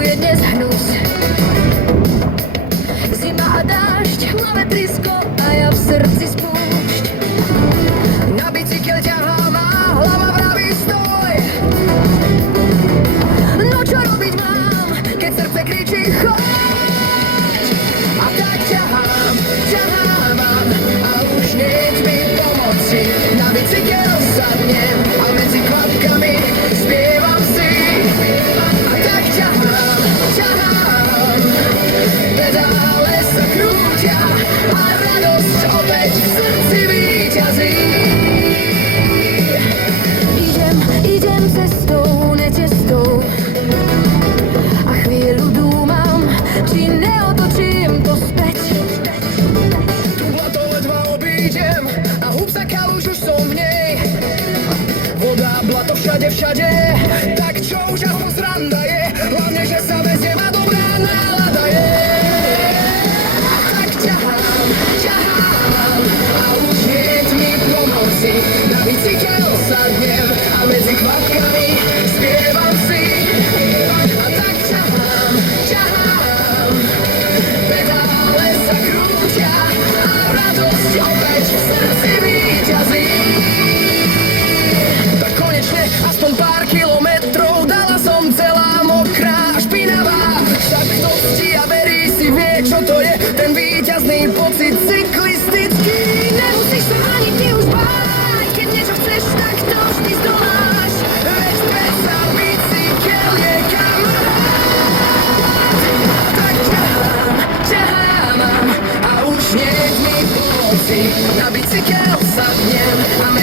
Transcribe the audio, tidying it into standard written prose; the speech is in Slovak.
je dnes hnus. Zima a dážď, na vetrisko a ja v srdci spúšť. Na bicykel ťahá ma, hlava vraví stoj. No čo robiť mám, keď srdce kričí choď. A tak ťahám a už nieť mi pomoci. Na bicykel sadnem a medzi kvapkami spievam si. A tak ťahám, pedále sa krúťa a radosť opäť v srdci víťazí. Idem cestou, necestou a chvíľu dúmam, či neotočím to späť. Tu blato ledva obídem a húb sa kaluž už som v nej. Voda, blato všade, tak čo už aspoň sranda je, hlavne, že sa veziem a dobrá nálada je. Tak ťahám a už nieť mi pomoci. Na bicykel sadnem a medzi kvapkami spievam si. A tak ťahám, pedále sa krúťa a radosť opäť v srdci víťazí. Tak konečne aspoň pár kilometrov, dala som celá mokrá a špinavá. Tak kto ctí a verí si vie, čo to je ten víťazný pocit cyklistický. Nemusíš sa ani ty už báť, keď niečo chceš, tak to vždy zdoláš. Veď predsa bicykel je kamarát. Tak ťahám a už nieť mi pomoci. Na bicykel sadnem a